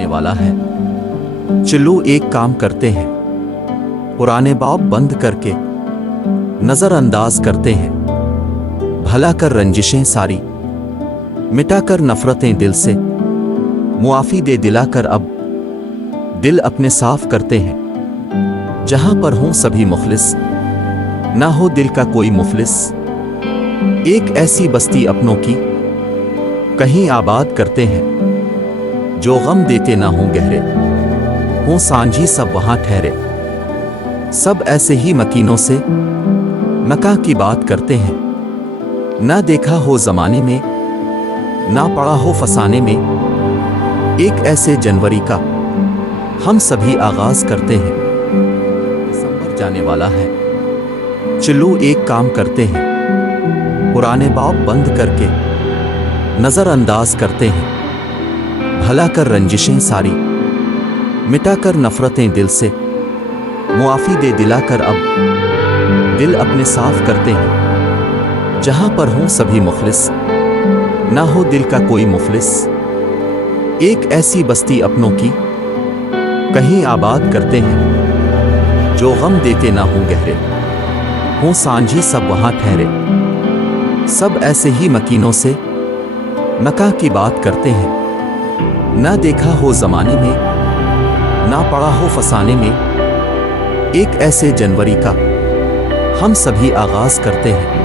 जाने वाला है। चलो एक काम करते हैं, पुराने बाब बंद करके नजरअंदाज करते हैं, भला कर रंजिशें सारी, मिटाकर नफरतें दिल से, मुआफी दे दिलाकर अब दिल अपने साफ करते हैं। जहां पर हों सभी मुखलिस, ना हो दिल का कोई मुफलिस, एक ऐसी बस्ती अपनों की कहीं आबाद करते हैं। जो गम देते ना हों गहरे, हों सांझी सब वहां ठहरे। सब ऐसे ही मकीनों से नका की बात करते हैं। ना देखा हो जमाने में, ना पड़ा हो फसाने में, एक ऐसे जनवरी का हम सभी आगाज करते हैं। दिसंबर जाने वाला है, चलो एक काम करते हैं, पुराने बाब बंद करके नजरअंदाज करते हैं, भला कर रंजिशें सारी, मिटाकर नफरतें दिल से, मुआफी दे दिलाकर अब दिल अपने साफ करते हैं। जहां पर हों सभी मुखलिस, ना हो दिल का कोई मुफलिस, एक ऐसी बस्ती अपनों की कहीं आबाद करते हैं। जो गम देते ना हों गहरे, हों सांझी सब वहां ठहरे। सब ऐसे ही मकीनों से नका की बात करते हैं। ना देखा हो जमाने में, ना पड़ा हो फसाने में, एक ऐसे जनवरी का हम सभी आगाज करते हैं।